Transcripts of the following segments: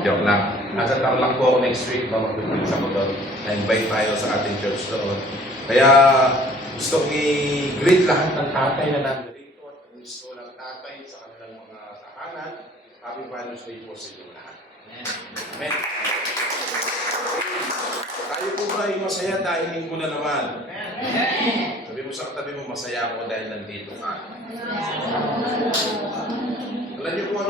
Joke lang. Nasa Tarlac po ako next week, mag-preach ako doon. Na-invite tayo sa ating church doon. Kaya gusto kong i-greet lahat ng tatay na nandito at gusto ng tatay sa kanilang mga tahanan. Happy Father's Day po sa inyo lahat. Amen. Tayo po ba ay masaya dahil linggo na naman? Sabi mo sa katabi mo, masaya ako dahil nandito ka. Alam niyo po,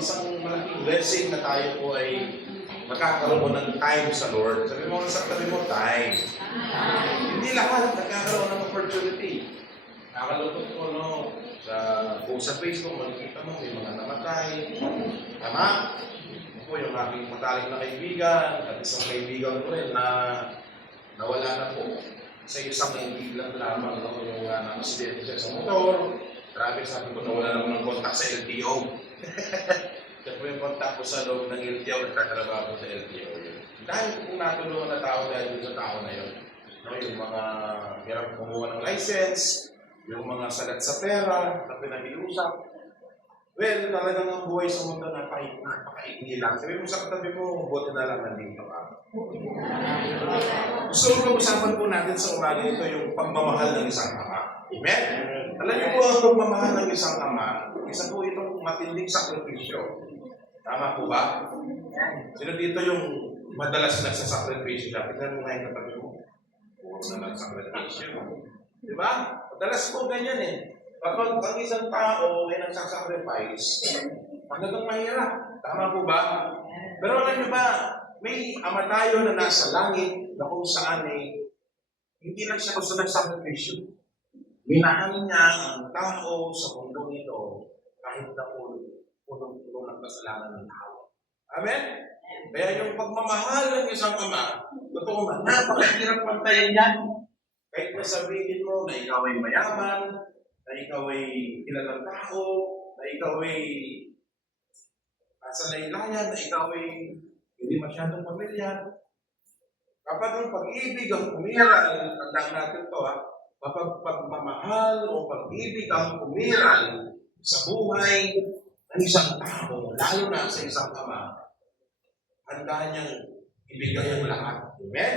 isang malaking blessing na tayo po ay magkakaroon ng time sa Lord. Sabi mo sa katabi mo, time. Hindi lahat nagkakaroon ng opportunity. Nakakalungkot ko, sa Facebook, makikita mo, may mga namatay. Tama? Ako yung aking matalik na kaibigan, at isang kaibigan ko rin na nawala na po. Sa isang kaibigan lamang, yung na-accident siya sa motor. Grabe, sabi ko, nawala naman ng contact sa LTO. Siya po yung contact ko sa loob ng LTO, nagtatrabaho ko sa LTO yun. Dahil kung natulungan na tao dahil sa tao na yun, yung mga hirap kumuha ng license, yung mga sagat sa pera, na pinag-iusap. Well, talagang ang buhay sa mundo napakaigli lang. Sabi mo sa katabi mo, buti na lang nandito ka. Gusto ko pag-usapan po natin sa umaga ito yung pagmamahal ng isang ama. Amen? Alam niyo po ang pagmamahal ng isang ama, isa po itong matinding sakripisyo. Tama po ba? Sino dito yung madalas nagsasakripisyo siya? Tignan mo nga yung katabi mo. Huwag na nagsakripisyo. Di ba? Madalas po ganyan eh. Kapag ang isang tao ay nagsasacrifice, talagang mahirap. Tama po ba? Pero alam niyo ba, may ama tayo na nasa langit na kung saan hindi lang siya gusto nagsakripisyo. Minahal niya ang tao sa mundo nito kahit na punong-puno ng kasalanan ng tao. Amen? Kaya yung pagmamahal ng isang ama, totoo man, napakahirap pantayan yan. Kahit masabihin mo na ikaw ay mayaman, na ikaw ay kilalang tao, na ikaw ay nasa laylayan, na ikaw ay hindi masyadong pamilya. Kapag ang pag-ibig ang umiral, tandaan natin ito kapag pagmamahal o pag-ibig ang umiral sa buhay ng isang tao, lalo na sa isang ama, handa niyang ibigay ang lahat. Amen?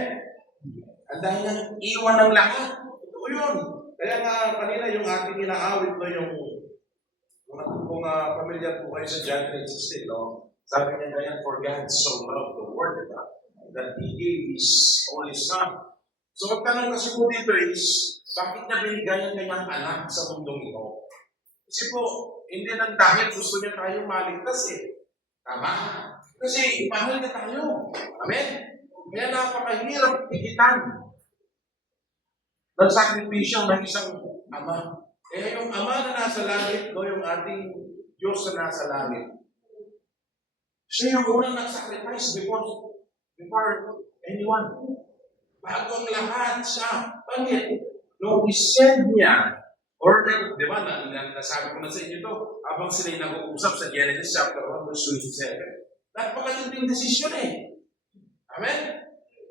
Handa niyang iwan ang lahat. Ito yun. Kaya nga, kanina yung ating inaawit yung kung pamilya po kayo sa John 3:16, sabi niya ganyan, for God so loved the world, that He gave His only Son. So, ang tanong kasi po dito is, bakit niya binigay ang kanyang anak sa mundong ito? Kasi po, hindi lang dahil gusto niya tayong maligtas Tama? Kasi, mahal na tayo. Amen? Kaya napakahirap ikitan ng sakripisyo ng isang ama. Kaya yung ama na nasa langit, yung ating Diyos na nasa langit, siya yung unang nag-sacrifice before anyone. Bago ang lahat siya. Bakit? Nung isend niya, or di ba, nasabi ko na sa inyo ito, habang sila'y nag-uusap sa Genesis chapter 1, verse 27, napakatinding desisyon Amen?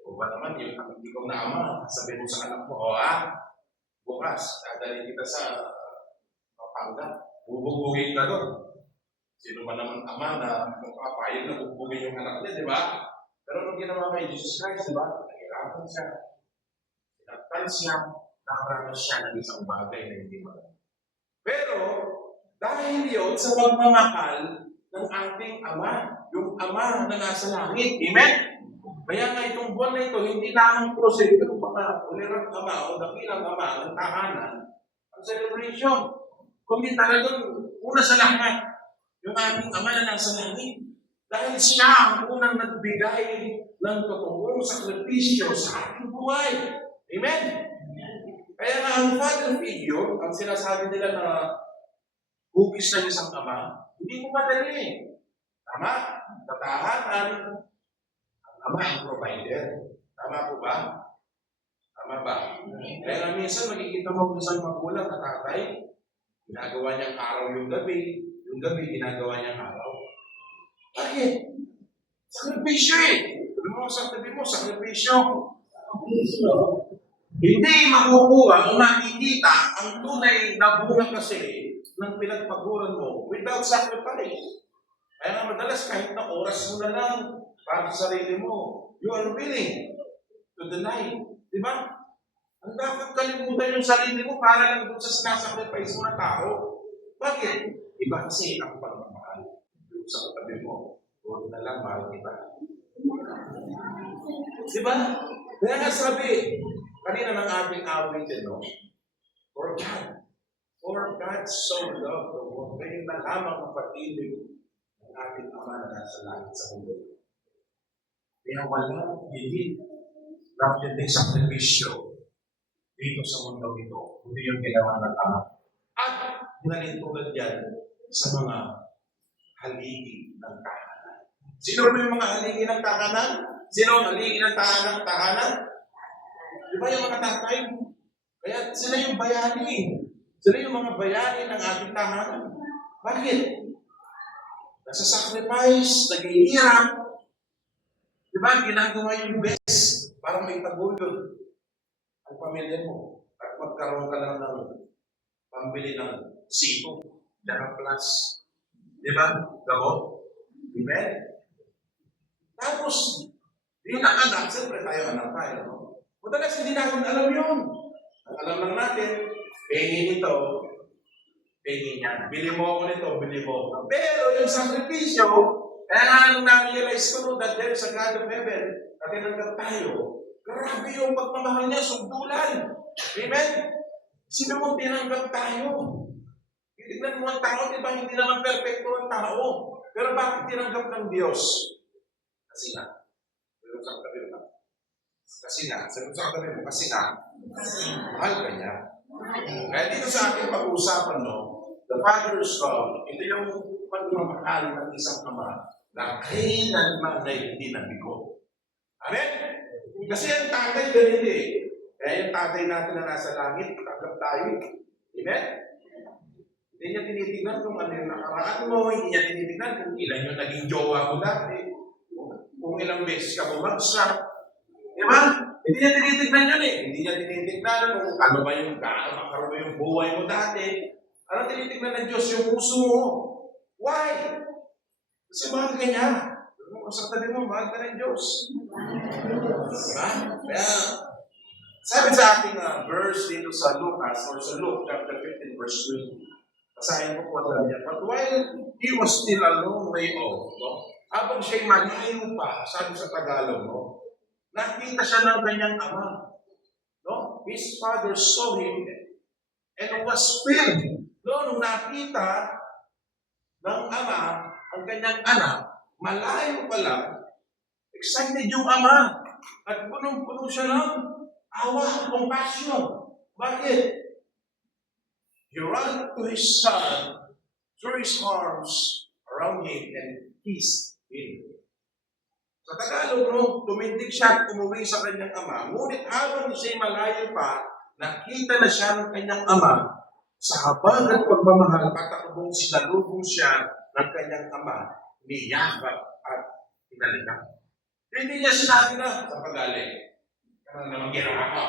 O ba naman, yung ikaw na ama, sabihin mo sa anak mo, bukas, dadalhin kita sa Pampanga, bubugin ka doon. Sino ba naman ama na papayag na bubugin yung anak niya, di ba? Pero nung ginawa kay Jesus Christ, di ba? Nahirapan siya. Sinaktan siya, nakaranas siya ng isang bagay na hindi maganda. Pero, dahil yun sa pagmamahal ng ating ama, yung ama na nasa langit. Amen? Kaya nga itong buwan na ito, hindi lamang prosedur baka ulirang ama o dakilang ama ng tahanan ang celebration. Kundi talagang una sa lahat, yung ating ama na nasa langit. Dahil siya ang unang nagbigay ng totoong sakripisyo sa ating buhay. Amen? Kaya nga ang father figure, ang sinasabi nila na hugis ng isang ama, hindi mo madali Tama? Tatahanan, ama ang provider. Tama po ba? Tama ba? Kaya nga minsan makikita mo kung isang magulang at tatay, ginagawa niyang araw yung gabi ginagawa niyang araw. Bakit? Sakripisyo sabi mo, sakripisyo. Hindi makukuha o makikita ang tunay na bunga kasi ng pinagpaguran mo without sacrifice. Kaya nga madalas kahit na oras mo na lang para sa sarili mo, you are willing to deny. Di ba? Ang dapat kalimutan yung sarili mo para lang doon sa sinasacrifice mo na tao. Bakit? Iba kasi ang pagmamahal. Sa katabi mo, huwag na lang mahal kita. Di ba? Kaya nga sabi, kanina ng ating awitin, no? For God so loved the world, kaya na lamang ang pag-ibig ng ating Ama na nasa langit sa mundo. Kaya walang hindi napitinding sakripisyo dito sa mundo ito, kundi yung ginawa ng Ama. At nalintulad yan sa mga haligi ng tahanan. Sino ba yung mga haligi ng tahanan? Sino ang haligi ng tahanan? Di ba yung mga tatay? Kaya sila yung bayani. Sila yung mga bayani ng ating tahanan. Bakit? Nasa-sacrifice, nag-iirap. Di ba? Ginagawa yung best para may tagulod ang pamilya mo. At magkaroon ka lang ng pambili ng sito, tsaka plus. Di ba? Gamot. Amen? Tapos, yung anak, siyempre tayo anak tayo, no? Madalas hindi natin alam yun. Ang alam lang natin, pengin ito, pengin yan. Bili mo ako nito, bili mo ako. Pero yung sakripisyo, kaya nga nung na-realize ko no, that there is a God of heaven, at tinanggap tayo, grabe yung pagmamahal niya, sugdulan. Amen? Sino mong tinanggap tayo? Tignan mo ang tao, di ba? Hindi naman perfecto ang tao. Pero bakit tinanggap ng Diyos? Kasi nga, mahal ka niya. Kaya dito sa ating pag-uusapan, no, the Father's love, ito yung pagmamahal ng isang ama na kailanman na hindi nabigo. Amen? Kasi ang tatay ganito eh. Kaya yung tatay natin na nasa langit, tanggap tayo. Amen? Hindi niya tinitignan kung ano yung nakaraan mo, hindi niya tinitignan kung ilan yung naging jowa mo dati, kung ilang beses ka bumagsak. Diba? Hindi niya tinitignan yun eh. Hindi niya tinitignan kung ano ba yung makaroon ba yung buhay mo dati. Ano tinitignan ng Diyos yung puso mo? Why? Kasi mahal ka niya. Kung sa tabi mo, mahal ka ng Diyos. Diba? Kaya, sabi sa ating verse dito sa Lucas, or sa Luke chapter 15, verse 20, basahin ko po sabi niya, but while he was still a long way off, no? Habang siya'y malayo pa, sabi sa Tagalog, no? Nakita siya ng kanyang ama. No? His father saw him and was filled. No? Nung nakita ng ama ang kanyang anak, malayo pa lang, excited yung ama. At punong-puno siya ng awa, compassion. Bakit? He ran to his son, threw his arms around him, and kissed him. Sa Tagalog, no, tumindig siya at umuwi sa kanyang ama. Ngunit habang siya'y malayo pa, nakita na siya ng kanyang ama. Sa habang at pagmamahal, patakbong sinalubong siya ng kanyang ama, niyakap at pinalikan. Hindi niya sinabi na sa pagaling. Ano naman ginawa ko?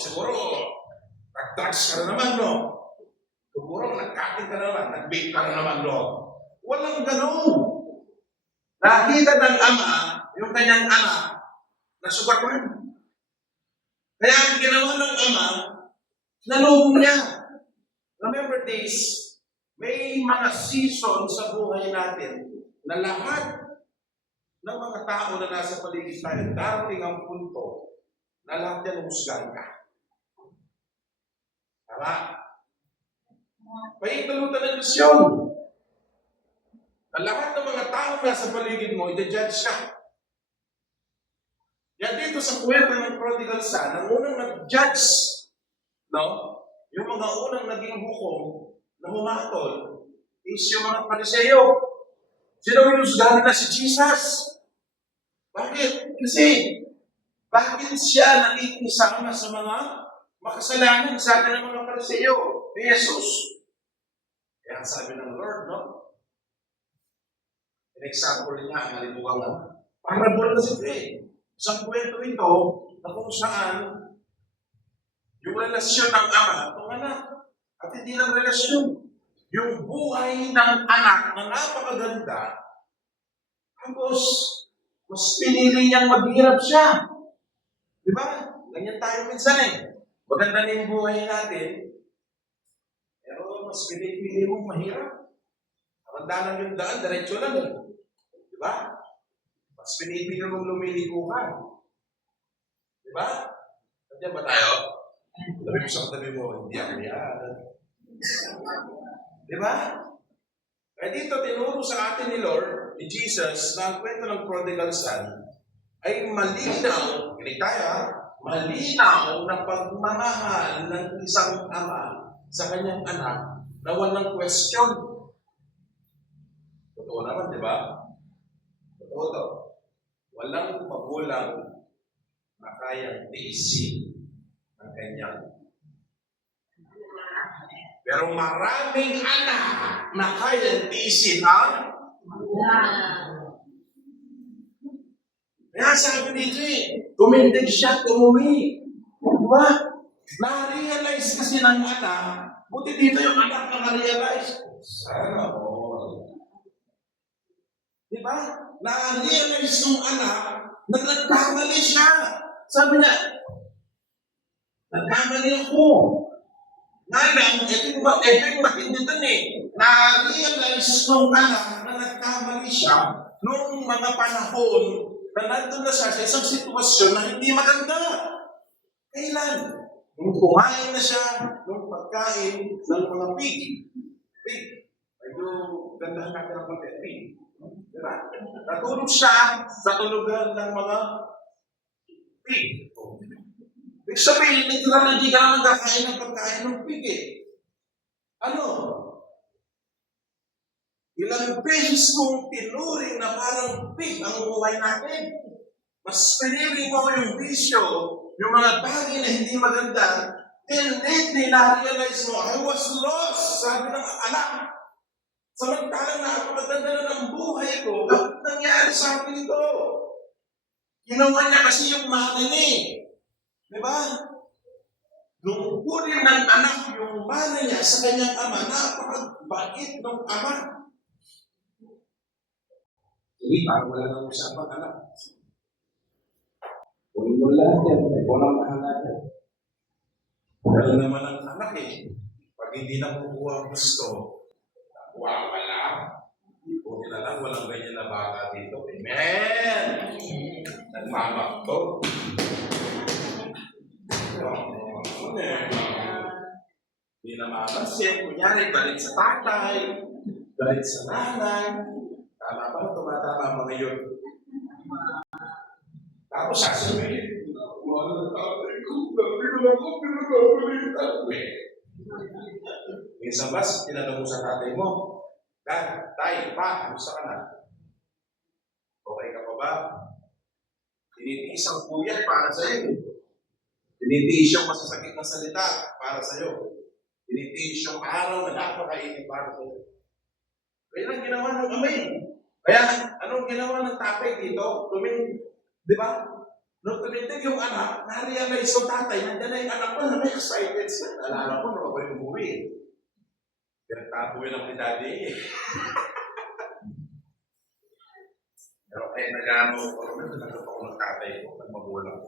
Siguro, nag-drugs ka na naman, no? Siguro, nag-cutting ka na naman, nag-bake ka na naman, no? Walang ganun. Nakita ng ama, yung kanyang anak, nasugatan. Kaya ang ginawa ng ama, nalubong niya. Remember this, may mga season sa buhay natin na lahat ng mga tao na nasa paligid tayo, darating ang punto na lahat yan umusgan ka. Tama? Paitulutan ng Diyos yun. Na lahat ng mga tao nasa paligid mo, i-judge siya. Yan dito sa kwento ng prodigal son, ang unang nag-judge, no? Yung mga unang naging hukom na humatol is yung mga Pariseo. Sino yung husgahan na si Jesus? Bakit? Kasi, bakit siya nakikisama sa mga makasalanan sa atin ng mga Pariseo ni Jesus? Kaya sabi ng Lord, no? An example niya, ang halimbawa, parabol na si Fred. Isang kwento ito na kung saan yung relasyon ng ama at ng anak. At hindi lang relasyon. yung buhay ng anak na napakaganda, tapos mas pinili niyang maghirap siya. Di ba? Ganyan tayo minsan eh. Maganda na yung buhay natin, pero mas pinipili mong mahirap. Kamandalan yung daan, diretso lang eh. Di ba? Mas pinipili mong lumiligo ka. Di ba? Nandiyan ba tayo? Sabi mo sa katabi mo, hindi ako yan. Di ba? Kaya dito, tinuro sa atin ni Lord, ni Jesus, na ang kwento ng prodigal son, ay malinaw, hindi tayo, malinaw na pagmamahal ng isang ama sa kanyang anak na walang question. Totoo naman, di ba? Totoo to. Walang magulang na kayang tiisin ang kanyang. Pero maraming anak na kayang tiisin ang kaya sabi dito eh, tumindig siya, umuwi. Diba? Na-realize kasi ng anak, buti dito yung anak na na-realize. Sana all. Diba? Na-realize ng anak na nagkamali siya. Sabi niya, nagkamali ako. Ngayon, ito yung matindi dun eh. Na-realize ng anak na nagkamali siya noong mga panahon na nandun na siya sa isang sitwasyon na hindi maganda. Kailan? Nung kumain na siya ng pagkain ng mga pig. Pig. Medyo ganda natin ang mga pig. Diba? Natulog siya sa tulugan ng mga pig. Ibig sabihin, literal hindi ka naman kakain ng pagkain ng pig eh. Ano? Ilang beses mong tinuring na parang pig ang buhay natin. Mas pinili mo yung bisyo, yung mga bagay na hindi maganda, till lately na-realize mo, I was lost, sabi ng anak. Samantalang napakaganda na ng buhay ko, bakit nangyari sa akin ito? Ginawa niya kasi yung mana niya eh. Di ba? Nung kunin ng anak yung mana niya sa kanyang ama, napakabait ng ama. Hindi, parang wala nang usapang anak. Kunin mo lahat yan, may walang mahal yan. Pero naman ang anak eh, pag hindi na kukuha gusto, wala. Kung na lang, walang ganyan na bata dito. Amen! Nagmamak to. Hindi na makapansin. Kunyari, galit sa tatay, galit sa nanay. Tama ba? Tumatama mga yun. Tapos sasabihin, wala na tatay ko. Minsan ba, tinanong mo sa tatay mo, Dad, tay, pa, kamusta ka na? Okay ka pa ba? Tinitiis ang puyat para sa iyo. Tinitiis yung masasakit na salita para sa iyo. Tinitiis yung araw na napakainit para sa iyo. Kaya ang ginawa ng amay. Kaya anong ginawa ng tatay dito? Di ba? Nung tumindig yung anak, na-realize yung tatay, nandiyan na yung anak ko, na-excited siya. Alala ko, na ako yung umuwi. Pinagtabuhin lang ni daddy eh. Pero kaya nag-ano ko, nagkakaroon ako ng tatay ko, nagmagulang.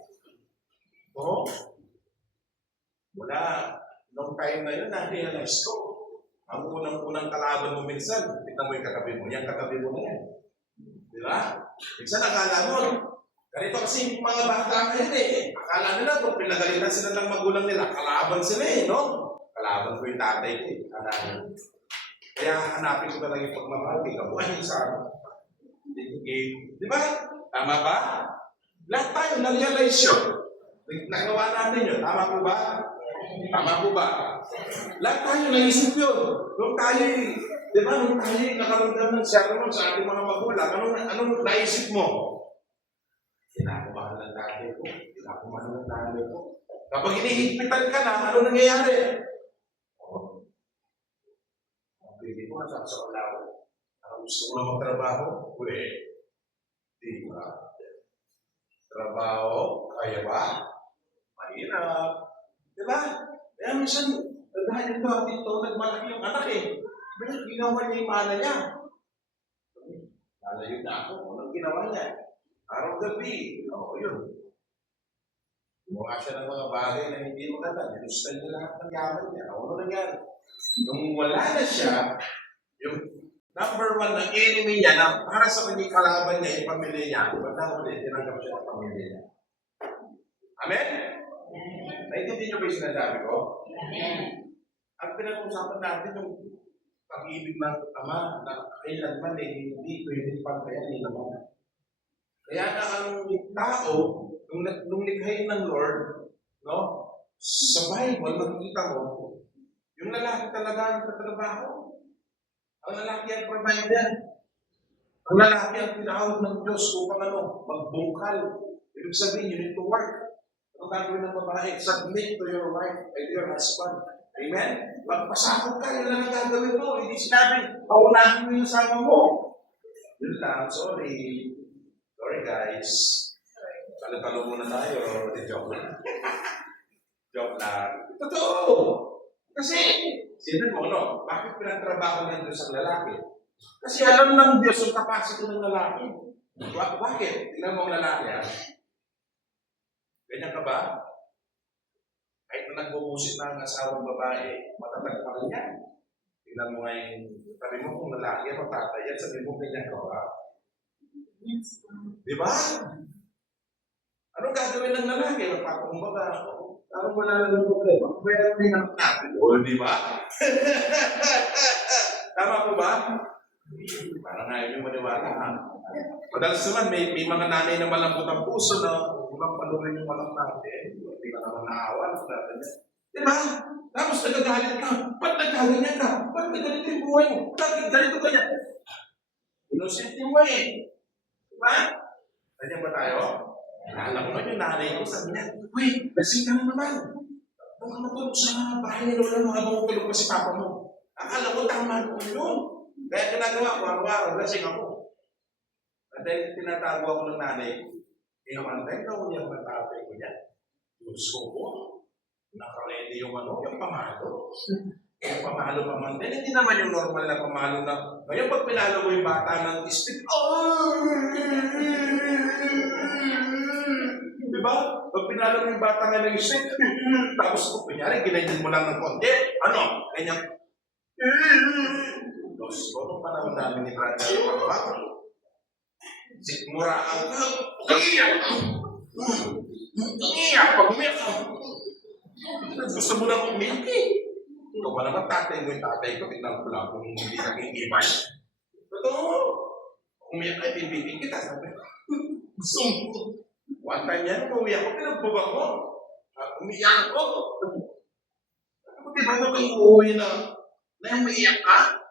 Oo. Mula, nung time na yun, na-realize ko, ang unang-unang kalaban mo minsan, tignan mo yung katabi mo, yung katabi mo na yan. Di ba? Minsan akala mo, ganito kasi yung mga bata ngayon eh. Akala nila, kung pinagalitan sila ng magulang nila, kalaban sila eh, no? Kalaban ko yung tatay ko eh. Kaya hanapin ko talaga yung pagmamahal. Kabuhay sa di ba? Tama ba? Lahat tayo na-realize yun. Nagawa natin yun. Tama po ba? Tama po ba? Lahat tayo naisip yun. Nung tayo, di ba? Nung tayo nakaramdam ng sermon sa ating mga magulang, anong naisip mo? Pinakumahal ng tatay ko. Pinakumahal ng tatay ko. Kapag hinihigpitan ka na, ano nangyayari? Hindi ko nasasakalaw. Gusto ko na magtrabaho? Pwede. Di ba? Trabaho, kaya ba? Mahirap. Di ba? Kaya minsan, dahil dito, nagmalaki yung anak eh. Pero ginawa niya yung mana niya. Lalayo na ako. Anong ginawa niya? Araw-gabi. Yun. Gumawa siya ng mga bagay na hindi maganda. Nilustan niya lahat ng yaman niya. Ano nangyari? Nung wala na siya, yung number one na enemy niya na para sa kanyang kalaban niya, yung pamilya niya, wala ulit, tinanggap siya ng pamilya niya. Amen? Naintindihan niyo ba yung sinasabi ko? Ang pinag-usapan natin yung pag-ibig ng Ama na kailanman hindi pwede pantayan ni naman. Kaya na ang tao, nung likhain ng Lord, no, sa Bible, makikita mo, yung lalaki talaga ang tatrabaho. Ang lalaki ang provider. Ang lalaki ang tinawag ng Diyos upang magbungkal. Ibig sabihin, you need to work. Anong gagawin ng babae? Submit to your wife and your husband. Amen? Magpasakot ka, yun lang ang gagawin mo. Hindi sinabi, paunahin mo yung sama mo. Yun lang, sorry. Sorry guys. Talo-talo muna tayo. Joke lang. Joke lang. Totoo. Kasi, sino mo, bakit pinagtrabaho ng Diyos ang lalaki? Kasi alam ng Diyos yung capacity ng lalaki. Bakit? Tingnan mo ang lalaki, ha? Ganyan ka ba? Kahit na nagbubusit na ang asawang babae, matatag pa rin yan. Tingnan mo ngayon, sabi mo kung lalaki yan, matatay yan, sabi mo ganyan ka ba? Di ba? Anong gagawin ng lalaki? Magpapakumbaga ako. Parang wala lang problema. Pwede rin ang natin. O, di ba? Tama po ba? Parang ayaw yung maniwala, ha? Madalas naman, may mga nanay na malambot ang puso na ibang palurin yung anak natin. Hindi ka naman naawan. Di ba? Tapos nagagalit ka. Ba't nagagalit ka? Ba't nagagalit yung buhay mo? Bakit ganito ka yan? Innocent mo eh. Di ba? Ganyan ba tayo? Alam mo yung nanay ko, sabi niya, wait, lasing ka na naman. Huwag ka matulog sa bahay ni Lola mo habang matulog pa si Papa mo. Akala ko tama ko yun. Kaya ginagawa ko, araw-araw, lasing ako. At dahil tinatago ako ng nanay ko, inamantay ka ko niya ang tatay ko niya. Gusto ko, nakaredy yung yung pamalo. Yung pamalo pamantay, hindi naman yung normal na pamalo na, ngayon pag pinalo mo yung bata ng stick, diba? Pag pinalo mo yung bata nga ng stick, tapos kung kunyari, ginanyan mo lang ng konti, ganyan. Diyos ko, nung panahon namin ni Brad, sikmura ang umiyak. Pag umiyak ka. Gusto mo lang umiyak eh. Ikaw ba naman tatay mo yung tatay ko, tignan ko lang kung hindi naging ibay. Totoo. Umiyak ka, ibibigin kita. Sabi, gusto mo. One time yan, umiyak ko, pinagbog ako. Umiyak ako. Di ba mo kang uuwi na umiyak ka?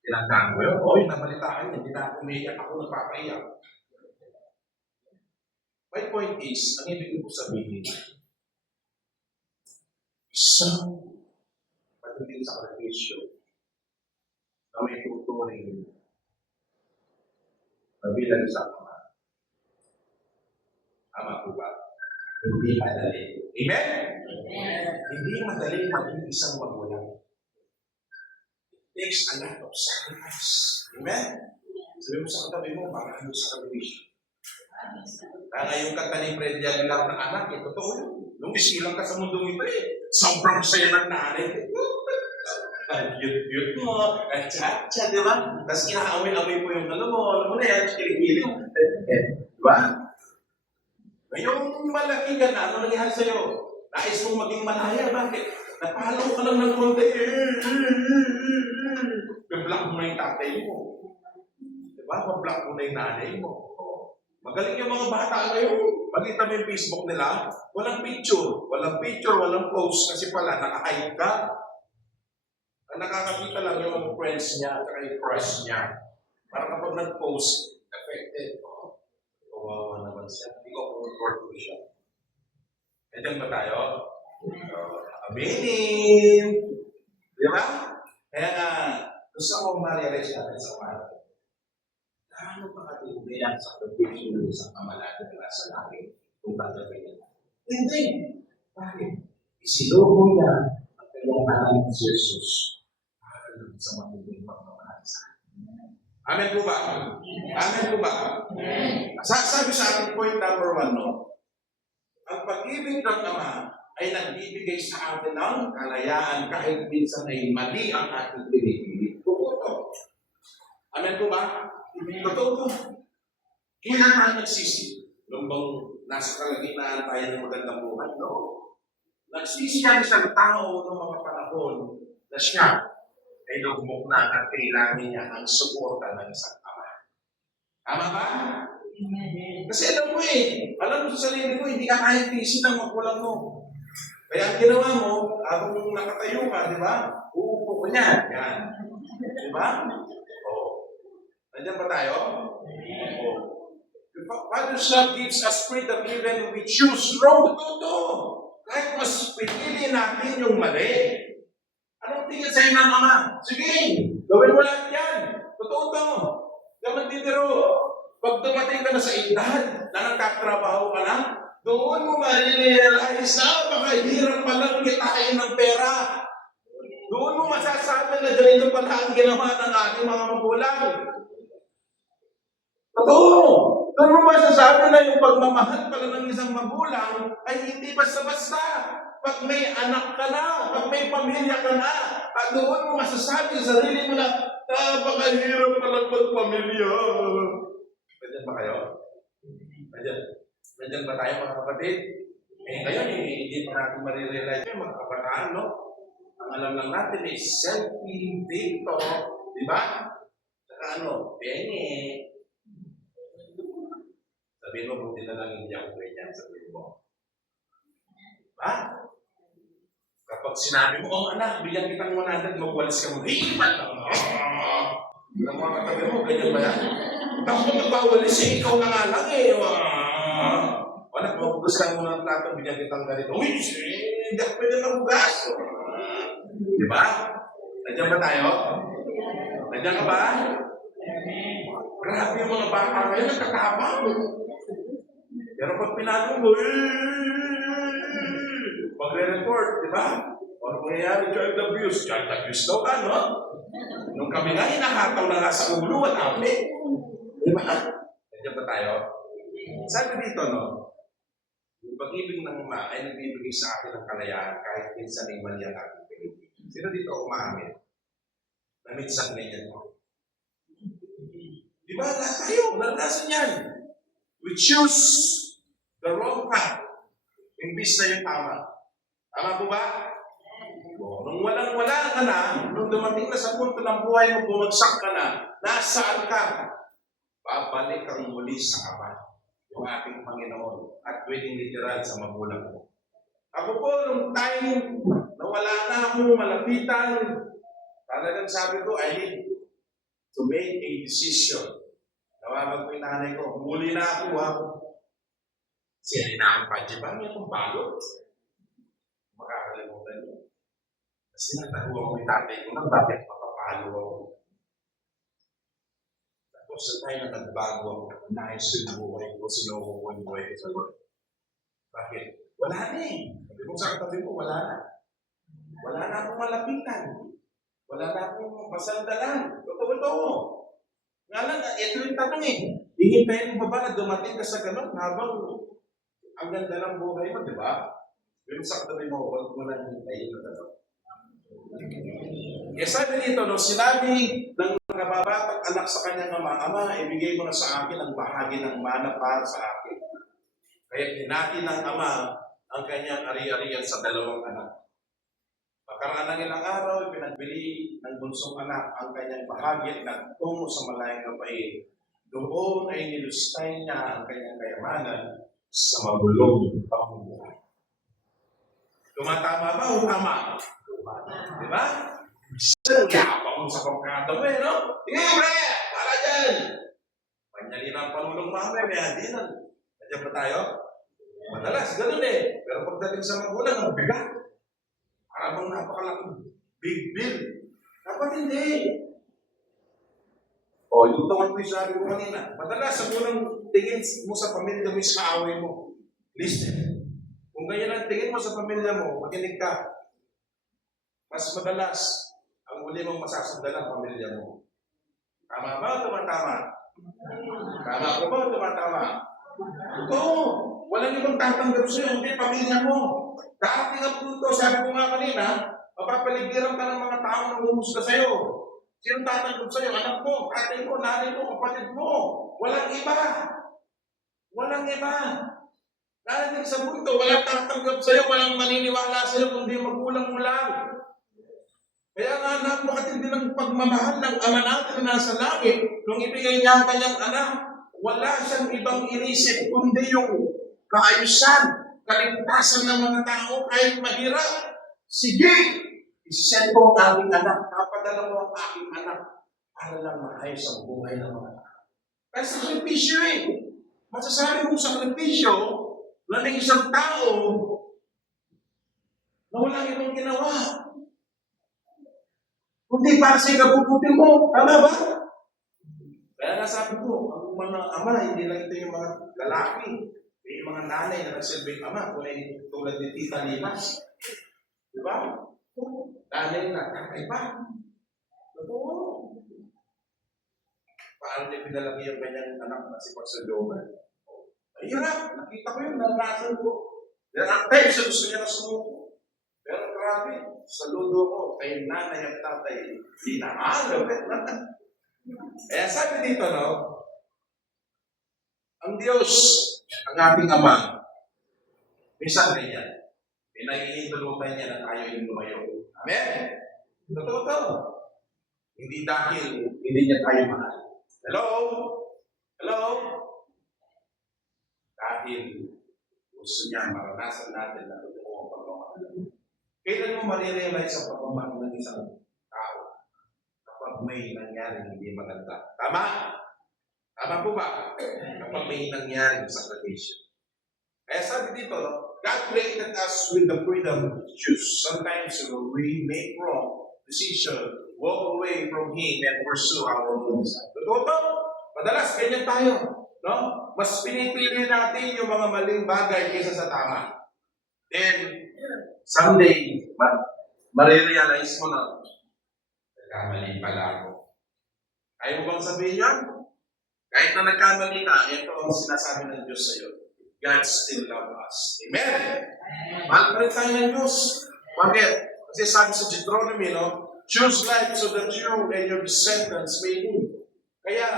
Tinandaan ko yun. Yung nabalitaan niya, hindi na umiyak ako, nagpapaiyak. My point is, ang ibig ko sabihin, isang pagdating sa sakripisyo na may tuturing na bilang sa Ama. Tama po ba? Hindi madali. Amen? Amen. Hindi madali maging isang magulang. It takes a lot of sacrifice. Amen? Sabi mo sa katabi mo, para ano sa sakripisyo. Kaya yung kanta ni Fred Aguilar na anak, totoo yun. Nung isilang ka sa mundong ito sobrang saya ng nanay. Ang cute mo, ang tsa-tsa, di ba? Tapos kinaamoy-amoy po yung alam mo na yan, kilig-kilig. Di ba? Ngayong malaki ka na, ano nangyari sa'yo? Nais mong maging malaya, bakit? Napalo ka lang ng konti. Pablock mo na yung tatay mo. Di ba? Pablock mo na yung nanay mo. Magaling yung mga bata ngayon. Pagkita mo yung Facebook nila, walang picture, walang post, kasi pala naka-hide ka. Ang nakakakita lang yung friends niya at yung crush niya. Para kapag nag-post, affected. Kawawa naman siya. Hindi ko report ko siya. Nandiyan ba tayo? Aminin! Di ba? Kaya nga, gusto akong ma-realize natin sa umaga. Ano pa katindi ang sakripisyo ng isang pamalaga na sa langit kung gagawin niya? Hindi. Bakit? Isinubo niya ang kanyang anak si Jesus. sa matinding pagmamahal sa atin. Amen po ba? Amen po ba? Sabi sa ating point number 1, no? Ang pag-ibig ng Ama ay nagbibigay sa atin ng kalayaan kahit minsan ay mali ang ating pinipili. Totoo to. Amen po ba? Totoo to. Kailan tayo nagsisi? Nung bang nasa kalagitnaan tayo ng magandang buhay? No. Nagsisi ang isang tao ng mga panahon na siya ay lugmok na at kailangan niya ang suporta ng isang ama. Tama ba? Kasi alam mo alam mo sa sarili mo, hindi ka kaya tiisin ng magulang mo. Kaya ang ginawa mo, habang nakatayo ka, di ba? Uupo ka niya. Yan. Di ba? Oo. Nandiyan ba tayo? Oo. Father's love gives us freedom even we choose wrong. Totoo. Kahit mas pinili natin yung mali. Anong tingin sa'yo ng ama? Sige, gawin mo lahat yan. Totoo to. Dapat titiro. Pag dumating ka na sa edad na nagkatrabaho ka na, doon mo ma-realize na napakahirap palang kitain ng pera. Doon mo masasabi na ganito pala ang ginawa ng ating mga magulang. Totoo. Doon mo masasabi na yung pagmamahal pala ng isang magulang ay hindi basta-basta. Pag may anak ka na, pag may pamilya ka na, at doon mo masasabi sa sarili mo na napakahirap palang magpamilya. Nandiyan ba kayo? Nandiyan ba tayo mga kapatid? Ngayon, hindi pa natin marirealize yung mga kabataan, no? Ang alam lang natin is selfie, TikTok, di ba? Saka pengi. Sabihin mo, buti na lang hindi ako ganyan, sabihin mo. Ha? Kapag sinabi mo, anak, bigyan kitang 100, magwalis ka mo, hipat lang. Alam mo, katabi mo, ganyan ba yan? Tapos kung magbawalis, ikaw na nga lang anak, mabugas lang mo ng plato, bigyan kitang ganito. Uy, hindi ako pwede mabugas. Di ba? Nandiyan ba tayo? Nandiyan ka ba? Grabe yung mga bata ngayon, nagkakabang. Pero pag pinagong mo, magre-report, di ba? Ano mangyayari, child abuse? Child abuse daw ka, no? Nung kami nga, hinahataw na nga sa ulo at api. Di ba? Nandiyan ba tayo? Sabi dito, no? Yung pag-ibig ng Ama ay nagbibigay sa atin ng kalayaan kahit minsan ay mali ang ating pinipili. Sino dito umaamin? Na minsan ganyan mo. Di ba? Lahat tayo. Naranasan yan. We choose the wrong path. Imbis na yung tama. Tama po ba? Nung walang-wala ka na, nung dumating na sa punto ng buhay mo, bumagsak ka na, nasaan ka? Babalik kang muli sa Ama, yung ating Panginoon, at pwedeng literal sa magulang mo. Ako po, nung time na wala na akong malapitan, talagang sabi ko, I need to make a decision. Nawagag ko yung nanay ko, muli na ako Siya na akong pajiban niya kung balot. Makakalimutan niyo. Kasi natahuan ko yung tatay ko na bakit mapapalo ako. Tapos sa tayo na nagbago ako, nais yung buhay ko, sinuho ko yung buhay ko sa Lord. Bakit? Wala na Sabi mo sa katabi mo, wala na. Wala na akong malapitan. Wala na akong masandalan. Totoo. Nga lang, ito yung tanong Hihintayin mo ba na dumating ka sa ganun habang ang ganda ng buhay mo, di ba? Yung sa katabi mo, huwag mo na hintayin na gano'n. Kaya sabi dito, nung sinabi ng mga babatang anak sa kanyang ama, ibigay mo na sa akin ang bahagi ng mana para sa akin. Kaya hinati ng ama ang kanyang ari-arian sa dalawang anak. Pagkaraan ng ilang araw, pinagbili ng bunsong anak ang kanyang bahagi na tungo sa malayang kapay. Doon ay nilustay niya ang kanyang kayamanan sa magulong pamumuhay. Tumatama ba o tama? Di ba? Yabang mo sa pagkata mo no? Sige, pre! Para dyan! Panyali ng panulong mamay, may hadinan. Nandiyan ba tayo? Madalas, ganun Pero pagdating sa magulang, ang bigat. Parang napakalaking big bill. Dapat hindi. Yung tawag ko yung sabi ko kanina. Madalas, sa unang tingin mo sa pamilya mo sa kaaway mo. Listen. Kung ganyan ang tingin mo sa pamilya mo, makinig ka. Mas madalas, ang huli mong masasundan ang pamilya mo. Tama ba o tumatama? Tama ko ba o tumatama? Oo. Walang ibang tatanggap sa'yo, hindi pamilya mo. Darating ang punto, sabi ko nga kanina, mapapaligiran ka ng mga tao na humusga sa'yo. Sino tatanggap sa'yo? Anak mo, tatay mo, nanay mo, kapatid mo. Walang iba. Walang iba. Darating sa punto, walang tatanggap sa'yo, walang maniniwala sa'yo, kundi magulang mo lang. Kaya nga napakatindi ng pagmamahal ng Ama natin na nasa langit, nung ibigay niya ang kanyang anak, wala siyang ibang inisip kundi yung kaayusan, kaligtasan ng mga tao kahit mahirap. Sige, isisend ko ang aking anak, papadala mo ang aking anak para lang maayos ang buhay ng mga tao. Kaya sakripisyo eh. Masasabi mong sakripisyo na ng isang tao na walang ibang ginawa. Kundi para sa ikabubuti mo. Tama ba? Kaya nasabi ko, ang mga ama, hindi lang ito yung mga lalaki. May mga nanay na nagsilbing ama, tulad ni Tita Limas. Di ba? Nanay na, tatay pa. Totoo. Paano niya pinalaki yung kanyang anak na si Pagsadoman? Mahirap. Nakita ko yun, nalasan ko. Yan ang time siya gusto niya na sumuko. Pero grabe, saludo ko kay nanay at tatay. Dinahalo. Kaya sabi dito, no? Ang Diyos, ang ating Ama, minsan ganyan. Pinahihintulutan niya na tayo yung lumayo. Amen? Totoo to. Hindi dahil hindi niya tayo mahal. Hello? Hello? Dahil gusto niya maranasan natin na totoo ang pagmamahal. Kailan mo marirealize ang pagmamahal ng isang tao kapag may nangyari hindi maganda? Tama? Tama po ba? Kapag may nangyari sa creation. Kaya sabi dito, God created us with the freedom to choose. Sometimes we make wrong decision, walk away from Him and pursue our own desire. Totoo ba? Madalas, ganyan tayo. No? Mas pinipili natin yung mga maling bagay kaysa sa tama. Then, someday, marirealize mo na, nagkamali pala ako. Ayaw mo bang sabihin yan? Kahit na nagkamali ka, ito ang sinasabi ng Diyos sa iyo. God still loves us. Amen? Mahal pa rin tayo ng Diyos. Bakit? Kasi sabi sa Deuteronomy, no? Choose life so that you and your descendants may live. Kaya,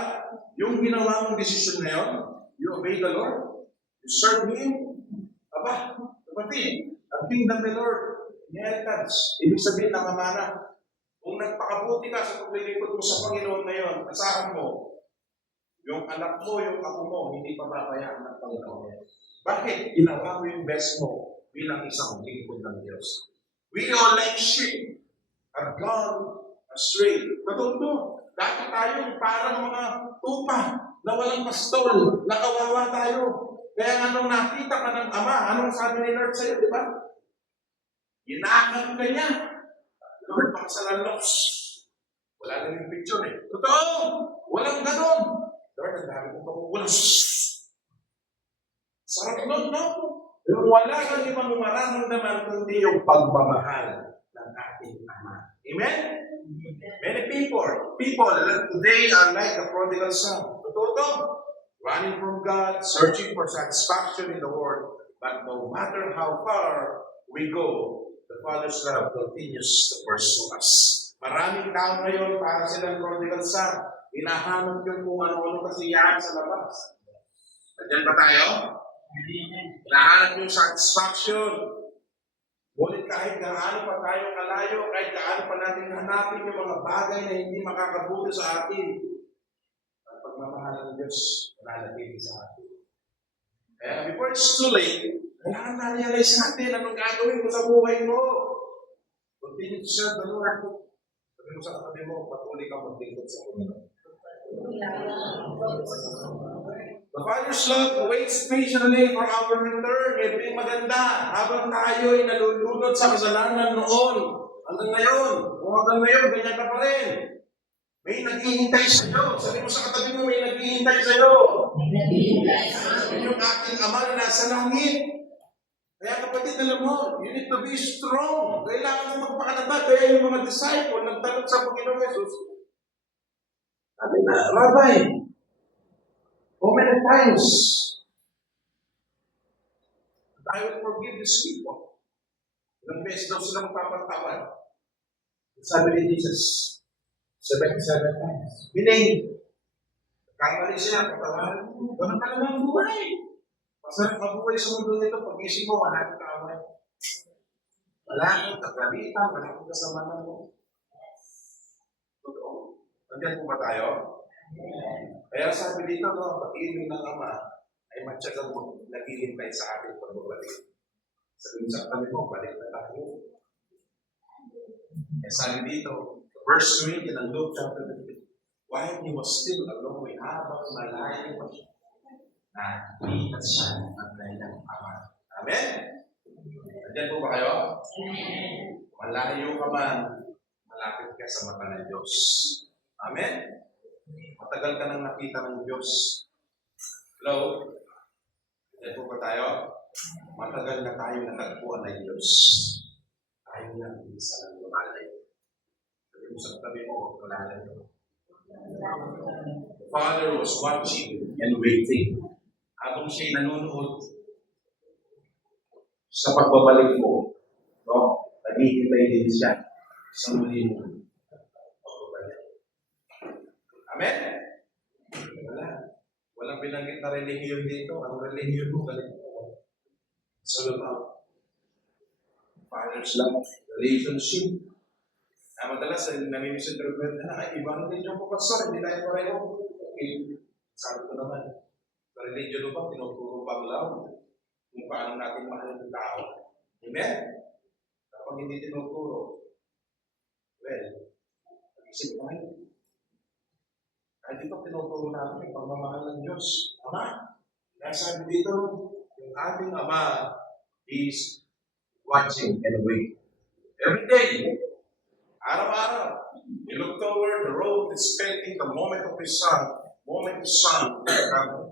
yung ginawa mong desisyon na yun, you obey the Lord, you serve Him. Aba, kapatid, ang kingdom of the Lord, inheritance. Ibig sabihin, namamana. Kung nagpakabuti ka sa paglilingkod mo sa Panginoon ngayon, asahan mo, yung anak mo, yung ako mo, hindi pa babayaan ng Panginoon. Bakit? Ginawa mo yung best mo bilang isang lingkod ng Diyos. We all like sheep have gone astray. Katulad, dati tayo parang mga tupa na walang pastol, nakawawa tayo. Kaya anong nakita ka ng Ama, anong sabi ni Lord sa'yo, di ba? Inaakan ka niya. Lord, pakasalan mo. Wala lang yung picture eh. Totoo! Walang ganon. Lord, ang dami kong pakukulang. Sarap nun, no? Pero wala kang ibang mararamdaman kundi yung pagmamahal ng ating Ama. Amen? Many people today are like the prodigal son. Totoo to. Running from God, searching for satisfaction in the world. But no matter how far we go, the Father's love continues to pursue us. Maraming tao ngayon para silang prodigal son. Hinahanap yung kung ano-ano kasiyahan sa labas. Nandiyan ba tayo? Hinahanap yung satisfaction. Ngunit kahit gaano pa tayo kalayo, kahit gaano pa natin hanapin yung mga bagay na hindi makakabuti sa atin, ang pagmamahal ng Diyos mananatili sa atin. Kaya before it's too late, kailangan na-realize natin anong gagawin mo sa buhay mo. Continue to serve the Lord. Sabi mo sa katabi mo, patuloy ka maglingkod sa Panginoon. The Father's love waits patiently for our return. Ito yung maganda. Habang tayo ay nalulunod sa kasalanan noon, hanggang ngayon, kung hanggang ngayon, ganyan ka pa rin. May naghihintay sa iyo. Sabi mo sa katabi mo, may naghihintay sa iyo. Yung aking Ama na nasa langit. Kaya kapatid, alam mo, you need to be strong. Kailangan mo magpakalabat. Kaya yung mga disciple nagtanong sa Panginoong Jesus, sabi na, Rabbi, how many times I will forgive these people? Ilang beses daw sila magpapatawad. Sabi ni Jesus, 77 times. Meaning, kamali siya, patawarin mo. Ganun ka naman ang buhay. Masarap mabuhay sa mundo nito. Pag-isip mo, wala kang kaaway. Wala kang kagalitan, wala kang kasamanan mo. Totoo. Nandiyan po ba tayo? Kaya sabi dito, no, pag-ibig ng Ama ay matyagang naghihintay sa ating pagbabalik. Sabi sa kami mo, balik na tayo. Kaya sabi dito, verse 20 ng Luke chapter 15, while he was still alone, habang malayo pa siya, nakita siya ng kanyang Ama. Amen? Nandiyan po ba kayo? Malayo ka man, malapit ka sa mata ng Diyos. Amen? Matagal ka nang nakita ng Diyos. Hello? Nandiyan po ba tayo? Matagal na tayo natagpuan ng Diyos. Tayo lang, isa lang lumalayo. Sabi mo sa tabi mo, lumalayo. The Father was watching and waiting. Habang siya'y nanonood sa pagbabalik mo, no? Naghihintay din siya sa muli mo. Amen? Wala. Walang binanggit na relihiyon dito. Ang relihiyon mo, galing mo. Sa lumaw. Father's love, relationship. Madalas, namimisinterpret na, ibang religion po, pastor, hindi tayo pareho. Okay. Sabi ko naman, sa religion mo ba, tinuturo bang law? Kung paano natin mahal ng tao. Amen? Kapag hindi tinuturo, well, mag-isip tayo. Kahit dito tinuturo natin yung pagmamahal ng Diyos. Ama. Kaya sabi dito, yung ating Ama is watching and waiting. Every day, araw-araw, he looked toward the road, expecting the moment of his son, to come.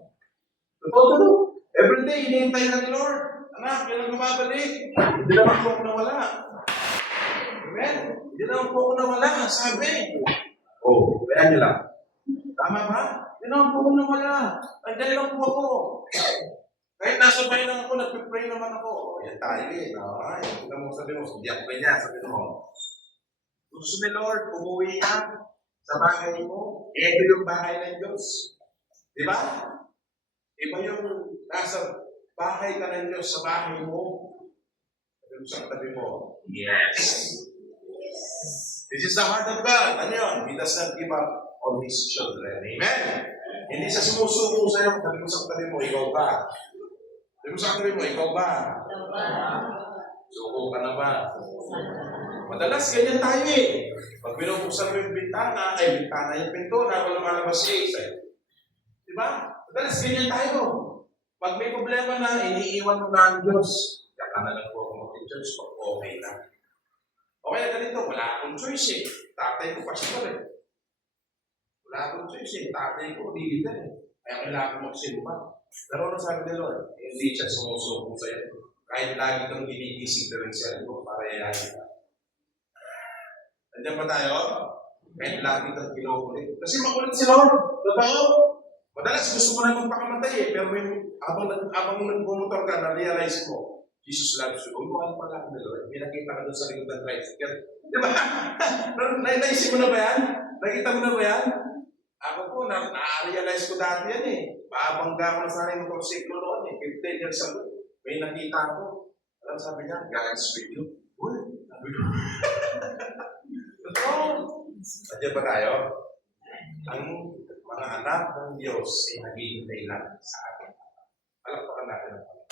Totoo. Every day, hinihintay na ni Lord. Anak, yan ang mababalik. Hindi naman po ako nawala. Amen? Hindi naman po ako nawala. Sabi. Oh, kaya nyo lang. Tama ba? Hindi naman po ako nawala. Nandiyan lang po ako. Kahit nasa bahay lang ako, nagpipray naman ako. O, yan tayo eh. Ay, hindi mo sabi mo, hindi ako ganyan. Sabi mo, gusto ni Lord, umuwi ka sa bahay mo. Ito yung bahay ng Diyos. Di ba? Iba yung nasa bahay ka ng Diyos sa bahay mo. Sabi mo sa tabi mo, yes. This is the heart of God. Ano yun? He does not give up on His children. Amen? Hindi siya sumusuko sa'yo. Sabi mo sa tabi mo, ikaw ba? Sabi mo sa tabi mo, ikaw ba? Suko ka na ba? Madalas ganyan tayo eh. Pag binubuksan mo yung bintana, yung pinto na wala malabas siya isa. Diba? Madalas ganyan tayo. Pag may problema na, iniiwan mo na ang Diyos. Kaya ka na lang po ako mag-Diyos pag okay na. Okay na ganito, wala akong choice eh. Tatay ko pastor eh. Wala akong choice eh. Tatay ko leader eh. Kaya kailangan ko magsimba. Pero ano sabi ni Lord? Hindi siya sumusuko sa'yo. Kahit lagi kang ginigising na rin siya para yayayin ka. Nandiyan ba tayo? Kahit lagi kang kinukulit. Kasi makulit si Lord. Totoo? Madalas gusto mo na magpakamatay eh. Pero abang nagbumotor ka, na-realize mo, Jesus loves you. Kung ano pala ako ni Lord, may nakita ka doon sa likod ng tricycle. Di ba? Naisip mo na ba yan? Nakita mo na ba yan? Ako po, na-realize ko dati yan eh. Paabangga ko na sa aking motorsiklo noon eh. 15 years ago. May nakita ko. Alam sabi niya, God's with you. Uy, sabi ko. Totoo. Nandiyan ba tayo? Ang mga anak ng Diyos ay naghihintay lang sa atin. Palakpakan natin ang Panginoon.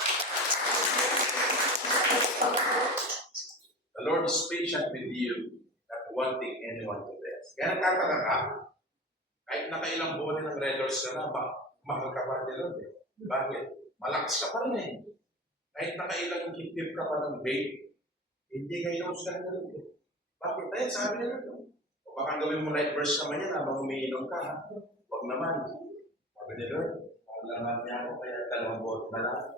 The Lord is patient with you, not wanting anyone to rest. Kaya nagtataka ka, kahit nakailang buwan ng Red Doors ka na, mahal ka pa rin Lord eh. Bakit? Malakas ka pa rin eh. Kahit nakailang kitip ka pa ng bait, hindi kayo usgan na rin eh. Bakit? Dahil sabi nila ito. O baka gawin mo light verse naman yan habang umiinom ka. Huwag naman. Sabi nila, paglaman niya ako kaya 2 buwan na lang.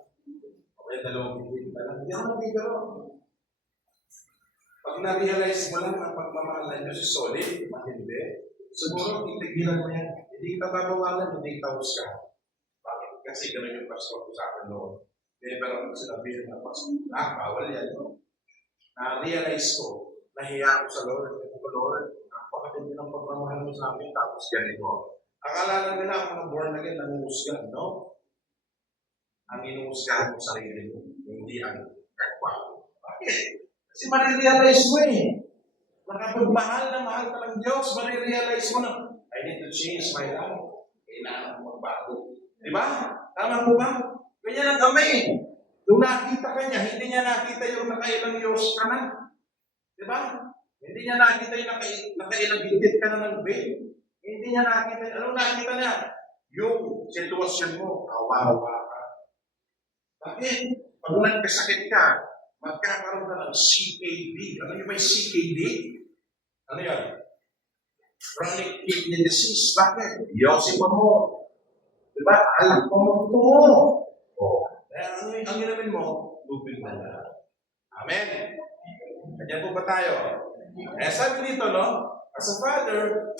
May dalawang bibig ka lang. Hindi ako nabigaro. Pag na-realize mo lang ang pagmamahal ng Diyos is solid, matindi, siguro titigilan mo yan. Hindi kita babawalan, hindi kita husgahan. Bakit? Kasi gano'n yung pastor ko sa akin noon. Never ako sinabihin ng pastor, bawal yan. No? Na-realize ko, nahiya ako sa Lord. Lord, napakatindi ng pagmamahal mo sa amin, tapos ganito. Akala lang nila ang mga born again, nanguhusgahan, no? Ang inuhusgahan mo sa sarili mo, hindi ang kapwa. Bakit? Kasi marirealize mo Nakapagmahal na mahal ka ng Diyos, marirealize mo na, I need to change my life. Kailangan mo magbago. Di ba? Tama mo ba? Ganyan ang kami. Nung nakita ka niya, hindi niya nakita yung nakailang Diyos ka na. Di ba? Hindi niya nakita yung nakailang higit ka na ng babe. Hindi niya nakita. Anong nakita niya? Yung sitwasyon mo, kawawa ka. Bakit? Pag nagkasakit ka, magkakaroon ka ng CKD. Ano yung may CKD? Ano yan? Chronic kidney disease. Bakit? Yosi pa mo. Diba? Alam ko mo ito. Ang ginamin mo, tubig na lang. Amen? Kanya po ba tayo? Sabi dito, no? As a father,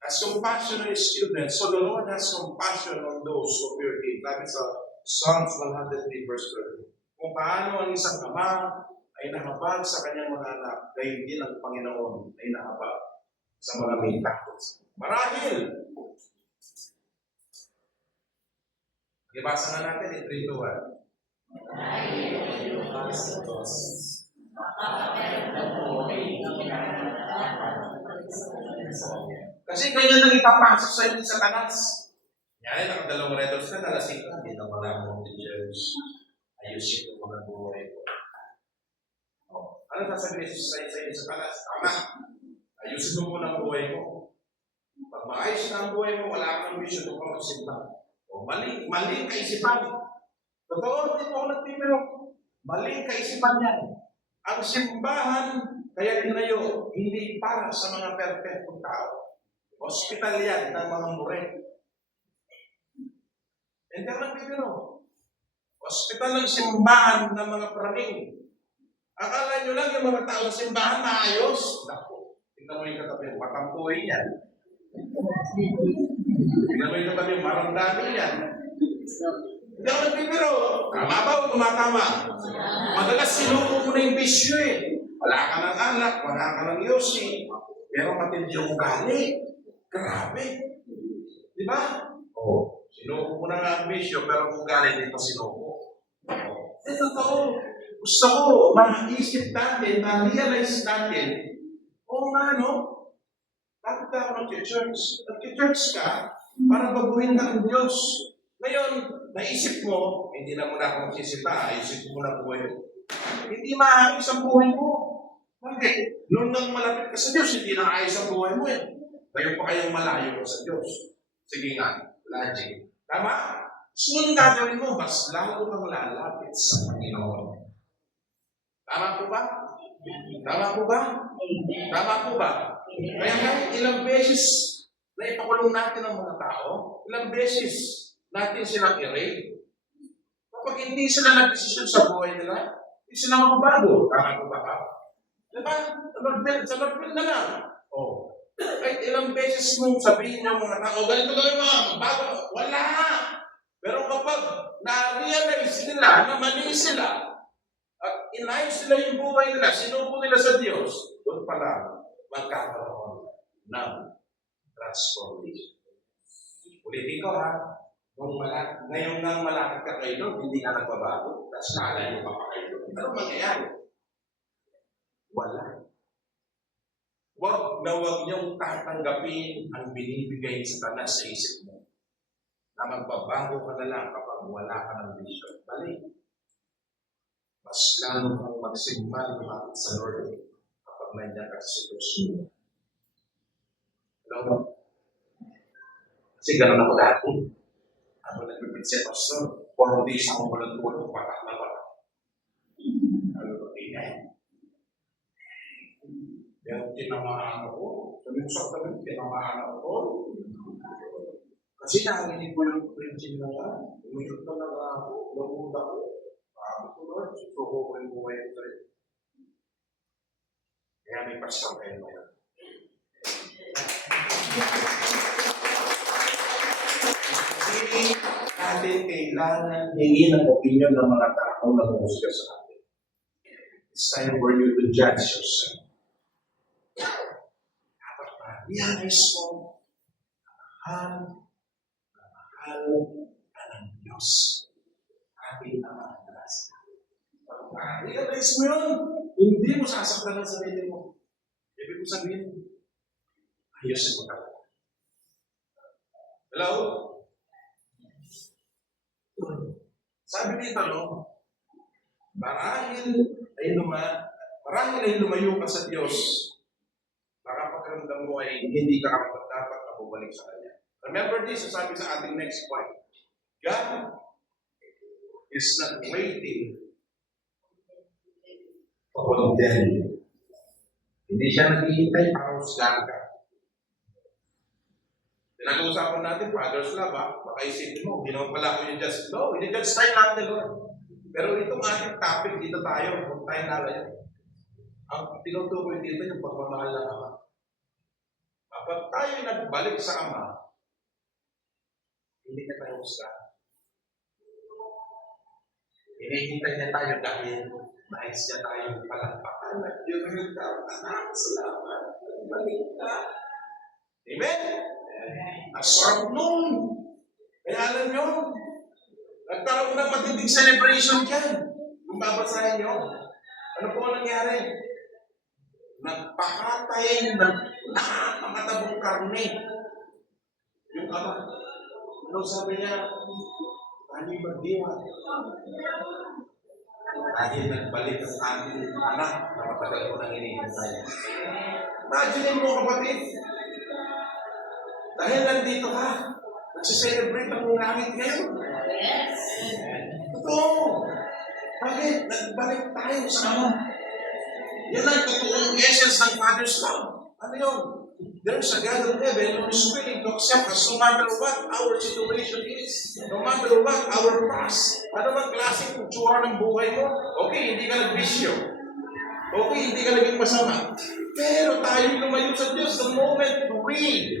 has compassion on his children, so the Lord has compassion on those who fear him. Sabi sa Psalms 103 verse 12. Kung paano ang isang ama ay nahabag sa kanyang mga anak, gayon din ang Panginoon ay nahabag sa mga may takot. Marahil! Ibasa na natin in 3 to 1. Kasi ganyan nang ipapasok sa inyo sa Satanas. Yan, nakadalawang redos na nalasing ka. Hindi na wala mo teachers. Ayusin ko mga buhay ko. Ano sasabihin sa inyo sa Satanas? Tama. Ayusin mo muna ang buhay mo. Pag maayos na ang buhay mo, wala kang vision kung magsimba. Maling kaisipan. Totoo, hindi po ako nagpipiro. Maling kaisipan yan. Ang simbahan, kaya tinayo, hindi para sa mga perfectong tao. Hospital yan ng mga mure. Hindi ako nagpipiro. Hospital ng simbahan ng mga praning. Akala nyo lang yung mga tao sa simbahan maayos. Naku, tingnan mo yung katabi, matampuhin yan. Tingnan mo yung katabi, maramdamin yan. Hindi ako nagpipiro. Tama ba o tumatama? Madalas sinuko mo na yung bisyo Wala ka ng anak, wala ka ng yosi. Pero matindi yung ugali. Grabe. Di ba? Sinuko mo na nga ang bisyo, pero kung ugali, hindi pa sinuko. Totoo. Gusto ko, maisip natin, na-realize natin, bakit ako nag-church? Nag-church ka para baguhin ka ng Diyos. Ngayon, naisip mo, hindi na muna ako magsisipa, isip mo muna buhay mo. Hindi maayos ang buhay mo. Bakit? Noon nang malapit ka sa Diyos, hindi na ayos ang buhay mo Ngayon pa kayong malayo ka sa Diyos. Sige nga, logic. Tama? So, anong gagawin mo? Mas lalo kang lalapit sa Panginoon. Tama po ba? Tama po ba? Tama po ba? Kaya kahit ilang beses na ipakulong natin ang mga tao, ilang beses natin silang i-rape. Kapag hindi sila nag-desisyon sa buhay nila, hindi sila magbabago. Tama po ba? Diba? Sa Lord na lang. Kahit ilang beses mong sabihin ng mga tao, ganito gawin mo, magbago. Wala! Pero kapag na-realize nila na mali sila, at inayos nila yung buhay nila, sinubo nila sa Diyos, doon pala magkakaroon ng transformation. Ulitin ko ngayon nang malapit ka kay Lord, hindi ka nagbabago, tapos nalayo pa pa kayo. Ano mangyayari? Wala. Huwag niyong tatanggapin ang binibigay sa Satanas sa isip mo. Na magbabago ka na lang kapag wala ka ng vision. Balik. Mas lalo kang magsimba lumapit sa Lord kapag nandiyan ka sa sitwasyon. Hello? Kasi gano'n ako dati. Ako nag-repeat sa pastor. 4 days ako walang tulog, patak na patak. Ano ba tingin? Pero tinamaan ako. Sabi ko sa tabi, tinamaan ako. Kasi narinig ko yung preaching na yan. Umiyot na lang ako. Namunda ko. Sabi ko, Lord, susuko ko yung buhay ko sa'yo. Kaya may pasang kayo mo yan. Hindi natin kailangan hingin ang opinion ng mga tao na humusga sa atin. It's time for you to judge yourself. Dapat ma-realize mo mahal ka ng Diyos. Ating nakakalas. Ma-realize mo yun. Hindi mo sasaktan ang sarili mo. Ibig mo sabihin, ayos mo talaga. Hello? Sabi dito, no? Marahil ay lumayo ka sa Diyos, baka pagkaramdam mo ay hindi ka dapat na bumalik sa Kanya. Remember this, sabi sa ating next point. God is not waiting to condemn you. Hindi siya naghihintay para husgahan ka. Pinag-uusapan natin, Father's love, ha? Baka isipin mo, hindi naman pala ako yung just, no, hindi just style natin, Lord. Pero itong ating topic, dito tayo, kung tayo nalayo. Ang tinutukoy dito yung pagmamahal ng Ama. Kapag tayo nagbalik sa Ama, hindi ka tayo husgahan. Hinihintay niya tayo dahil nais niya tayo palagpakan at yung anak, salamat, balik ka. Amen? Ang sarap nun. Kaya alam nyo, nagkaroon ng matinding celebration dyan. Kung babasahin nyo, ano po ang nangyari? Nagpakatay ng nakakatabong karne. Yung Ama, ano sabi niya? Ani magdiwa. Dahil nagbalik ang ating anak na matagal ko nang hinihintay. Imagine mo, kapatid. Dahil nandito ka, nagsiselebrate ang langit ngayon. Yes. Totoo. Bakit? Nagbalik tayo sa Ama. Yan ang totoong essence ng Father's love. Ano yun? There's a God of heaven who is willing to accept us no matter what our situation is. No matter what our past. Ano bang klaseng kutsura ng buhay mo? Okay, hindi ka nagbisyo. Okay, hindi ka naging masama. Pero tayo lumayo sa Diyos the moment we,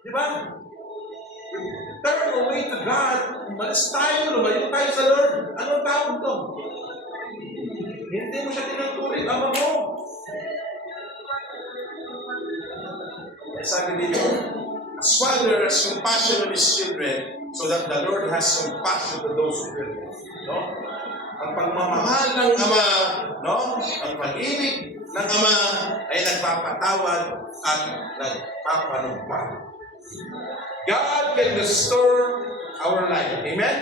di ba? Turn away to God, umalis tayo, lumayo tayo sa Lord. Anong tawag to? Hindi mo siya tinutulid, Ama mo. Sabi dito, as Father has compassion on His children, so that the Lord has compassion to those who fear Him. No? Ang pagmamahal ng Ama, no? Ang pag-ibig ng Ama ay nagpapatawad at nagpapanumpal. God can restore our life. Amen?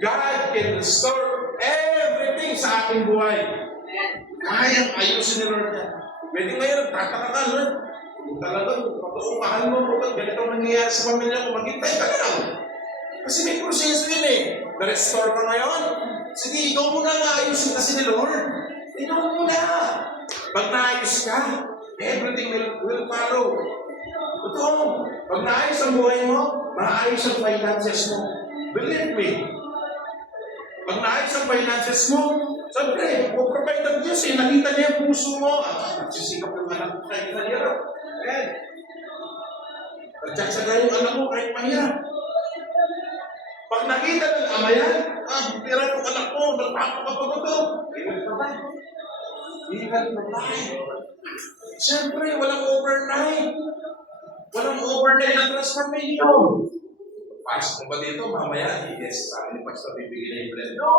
God can restore everything sa ating buhay. Kayang ayusin ni Lord yan. Pwede ngayon, nagtataka ka, Lord. Kung talagang totoong mahal mo, kapag ganito nangyayari sa pamilya ko, maghintay ka lang. Kasi may proseso yun eh. Na-restore ka ngayon. Sige, ikaw muna maayusin kasi ni Lord. Ikaw muna. Pag naayos ka, everything will follow. Totoo. Pag naayos ang buhay mo, maayos ang finances mo. Believe me. Pag naayos ang finances mo, sabi, provide ang Diyos eh. Nakita niya yung puso mo. Nagsisikap yung anak mo kahit mahirap. Ayan. Nagtsatsaga yung anak mo kahit mahirap. Pag nakita ng Ama yan, pira yung anak mo, nagpapakapagoto. Ingat ka ba? Ingat ka ba? Siyempre, walang overnight. Walang overnight na transformation. Pastor ba dito? Mamaya, yes, sabi ni Pastor, bibigyan na yung bread. No!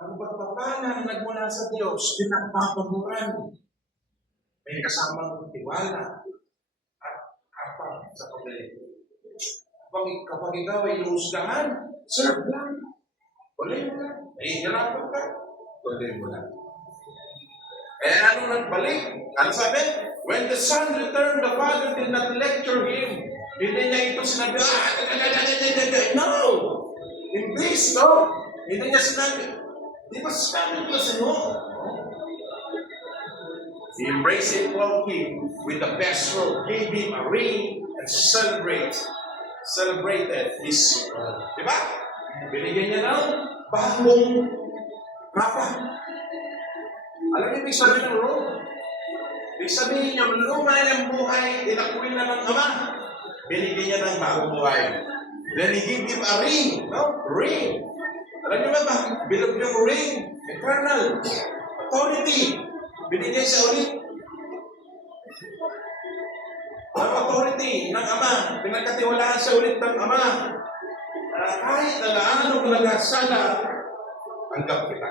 Ang pagpapalang nagmula sa Diyos, pinagpapaguran. May kasamang tiwala at kapag sa pagdaling. Kapag ikaw ay inuusgahan, serve lang. Tuloy mo lang. Nahihirapan ka. Tuloy mo lang. Eh, ano nagbalik? Ano sabi? When the Son returned, the Father did not lecture him. Hindi niya ito sinabi, no! Imbis, no? Hindi niya sinabi, di ba sinabi ko sa inyo? He embraced him, clothed him with the best robe, gave him a ring, and celebrated his return. Diba? Binigyan niya ng bagong kapa. Alam niyo, ibig sabihin ng robe? Ibig sabihin niya, luma ng buhay, tinakuin na ng Ama. Binigyan niya ng bagong buhay. Then he gave him a ring. No? Ring. Alam niyo ba? Bilog yung ring. Eternal. Authority. Binigyan siya ulit. Ang authority ng Ama. Pinagkatiwalaan siya ulit ng Ama. Kahit na gaano nagkasala, tanggap kita.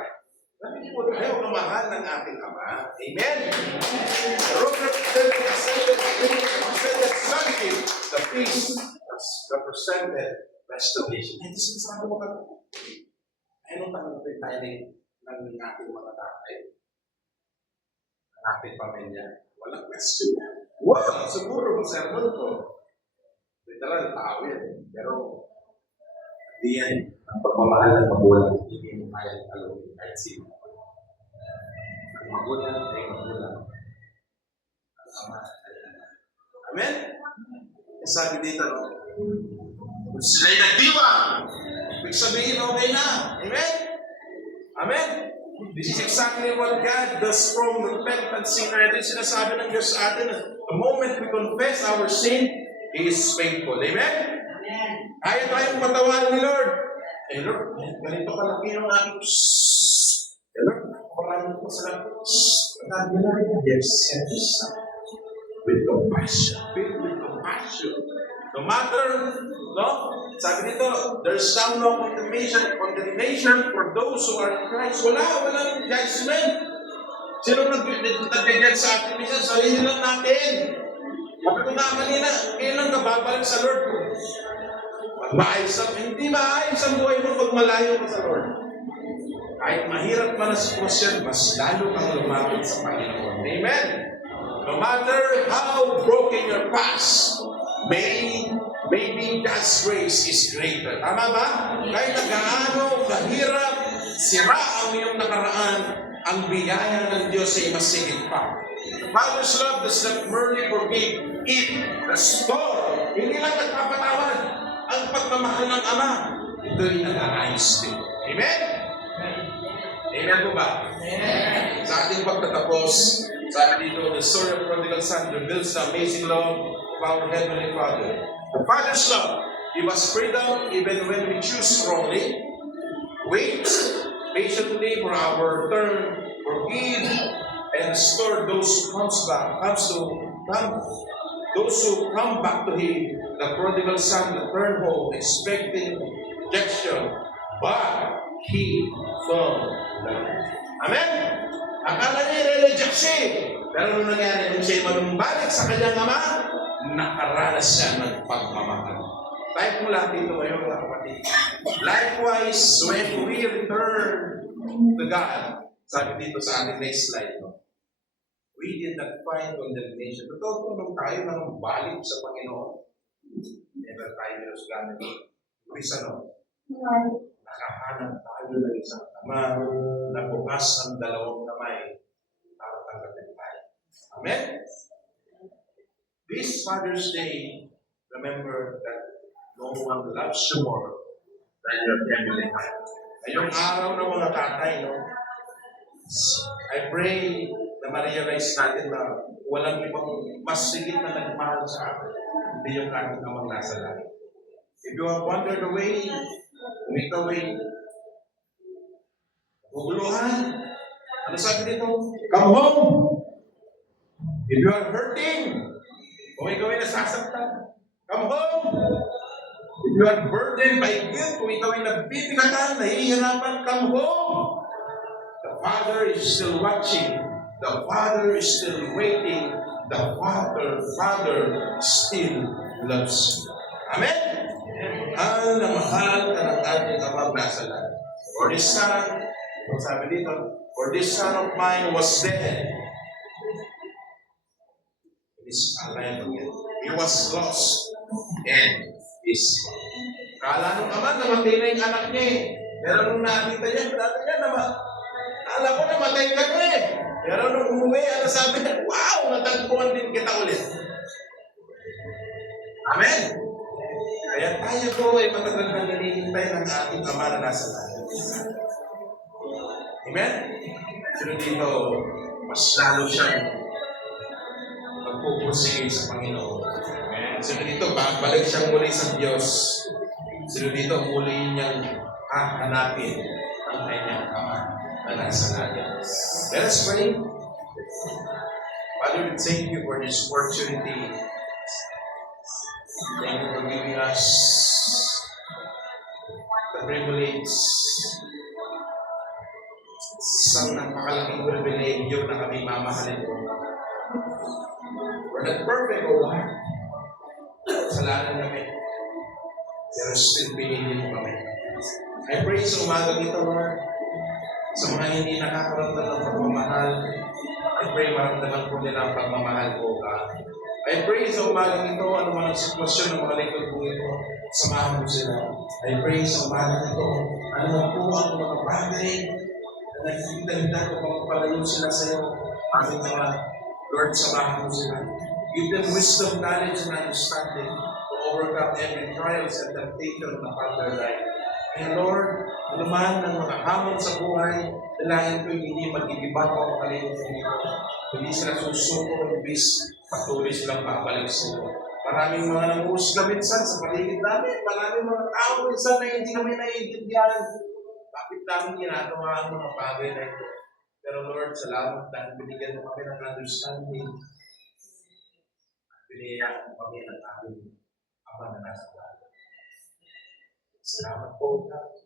Sabi mo, ayaw na mahal ng ating Ama. Amen? Robert said something. The peace represented restoration. Hindi sinasabi mo ka. Anong tanggapin tayo ng ating mga tatay? Ang ating pamilya? Walang question. Wow! Siguro ang sermon ko. Literal, tao yan. Pero, di yan. Ang pagmamahal ng magulang, hindi mo kaya kalungin kahit sino. Ang magulang ay magulang. Ang Ama ay Ama. Amen? Sabi dito, kung sila'y nagdiwang, ibig sabihin, okay na. Amen? Amen? This is exactly what God does from repentant sinner. Ito yung sinasabi ng Diyos sa atin. The moment we confess our sin, He is faithful. Amen? Kaya tayong patawarin ni Lord. Eh Lord, ganito kalaki yung aking eh Lord, maraming ko sa yes, with compassion. With compassion. No matter, no? Sabi dito, there's now no condemnation for those who are in Christ. Walang judgment. Sino nag-judge sa atin? Minsan, sarili lang natin. Sabi ko nga kanina, kailan ka babalik sa Lord? Hindi maayos ang buhay mo pag malayo ka sa Lord. Kahit mahirap man ang sitwasyon, mas lalo kang lumapit sa Panginoon. Amen? No matter how broken your past, maybe God's grace is greater. Tama ba? Kahit na gaano kahirap, sira ang iyong nakaraan, ang biyaya ng Diyos ay masigit pa. The Father's love does not merely forgive, it restore. Hindi lang nagpapatawad. Ang pagmamahal ng Ama, ito'y nag-aayos din. Amen? Amen po ba? Amen. Sa ating pagtatapos, sabi dito, the story of prodigal son reveals the amazing love of our Heavenly Father. The Father's love give us freedom even when we choose wrongly, wait patiently for our turn, forgive, and restore those who those who come back to Him. The prodigal son returned home expecting rejection, but he found love. Amen? Akala niya i-reject siya. Pero nung nangyari, nung siya manumbalik sa kanyang Ama, nakaranas siya ng pagmamahal. Type mo lahat dito ngayon, mga kapatid. Likewise, when we return to God, sabi dito sa ating next slide, no? We did not find condemnation. Totoo po nung tayo nang balik sa Panginoon, never tayo nilusganan. Isa no? Nakahanap tayo ng isang Ama na bukas ng dalawang kamay para tanggapin tayo. Amen? This Father's Day, remember that no one loves you more than your family. Ngayong araw ng mga tatay, no? I pray na ma-realize natin na walang ibang mas sigit na nagmahal sa atin. Hindi yung ating amang nasa langit. If you have wandered away, umit away, guguluhan. Ano sabi dito? Come home! If you are hurting, kung ikaw ay nasasaktan, come home! If you are burdened by guilt, kung ikaw ay nabibigatan, nahihirapan, come home! The Father is still watching. The Father is still waiting. The Father still loves you. Amen? Mahal na mahal ka ng ating amang nasa langit. For this son, sabi dito, for this son of mine was dead. He is alive again. He was lost and is. Kala nung ama, namatay na yung anak niya eh. Pero nung nakita niya, dati niya, kala ko namatay ka na eh. Pero nung umuwi, ano sabi niya? Wow! Natagpuan din kita ulit. Amen? Kaya tayo po ay matagal na nilihintay ng ating Ama na nasa langit. Amen? Sino dito, mas lalo siyang magpupursige sa Panginoon. Amen? Sino dito, balik siyang muli sa Diyos. Sino dito, muli niyang hanapin ang kanyang Ama na nasa langit. Let us pray. Father, we thank you for this opportunity. Thank you for giving us the privilege, isang napakalaking pribilegyo na kami mamahalin mo. We're not perfect, O Lord. Kasalanan kami. Pero still pinili mo kami. I pray sa umaga dito, Lord, sa mga hindi nakakaramdam ng pagmamahal, I pray maramdaman po nila ang pagmamahal ko, God. I pray sa umagang ito, ano man ang sitwasyon ng mga lingkod po ito, samahan mo sila. I pray sa umagang ito, ano man po ang mga bagay na nagkikita ko kung palayo sila sa iyo, aming mga Lord, samahan mo sila. Give them wisdom, knowledge, and understanding to overcome every trials and temptation upon their life. And Lord, anuman ng mga hamon sa buhay, dalangin ko hindi mag-iiba pa ang kalimutan nito. Hindi sila susuko, ibis patuloy silang babalik sa iyo. Maraming mga nanguhusga minsan sa paligid namin. Maraming mga tao minsan na hindi namin naiintindihan. Bakit namin ginagawa ang mga bagay na ito? Pero Lord, salamat dahil binigyan mo kami ng understanding. Binigyan mo kami ng aming Ama na nasa langit. Salamat po, God.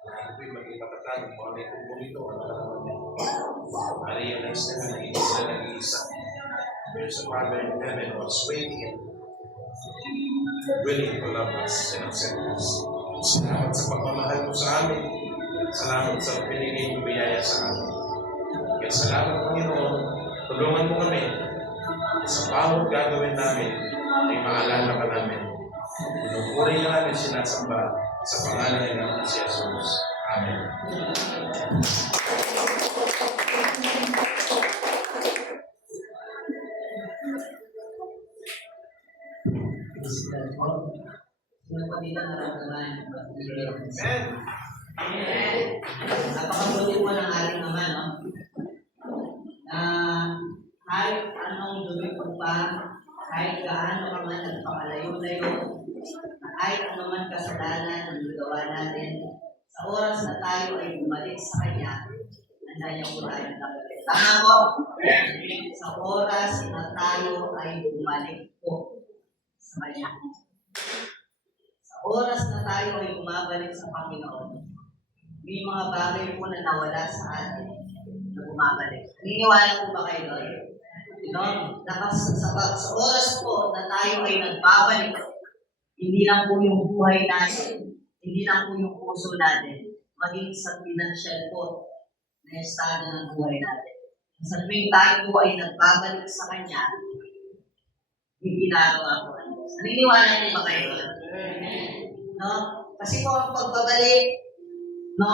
Alam ko'y maging matatag ang mga lingkod mo ito. Ano ka naman yan? Ma-realize na hindi sila nag-iisa. There's a Father in heaven who was waiting and willing to love us and accept us. Salamat sa pagmamahal mo sa amin. Salamat sa pinigay mo biyaya sa amin. Kaya salamat, Panginoon. Tulungan mo kami. Sa bawat gagawin namin, ay maalala ka namin. Pinupuri namin sinasamba sa pangalan ng si Jesus. Amen. Amen. Napakabuti mo ng ating Ama, no? Na kahit anong lumipot pa, kahit gaano ka man nagpakalayo-layo, kahit anuman kasalanan ang nagawa natin, sa oras na tayo ay bumalik sa Kanya, handa niya po tayong tagalit. Tama po? Sa oras na tayo ay bumalik po sa Kanya. Sa oras na tayo ay bumabalik sa Panginoon, may mga bagay po na nawala sa atin na bumabalik. Naniniwala po ba kayo doon? Sa oras po na tayo ay nagbabalik, hindi lang po yung buhay natin, hindi lang po yung puso natin, maging sa financial po na estado ng buhay natin. Sa tuwing tayo po ay nagbabalik sa Kanya, yung ginagawa po. Naniniwala niyo ba kayo? No? Kasi po ang pagbabalik, no,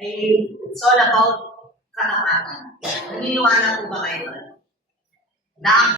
ay it's all about katapatan. Naniniwala po ba kayo? Na ang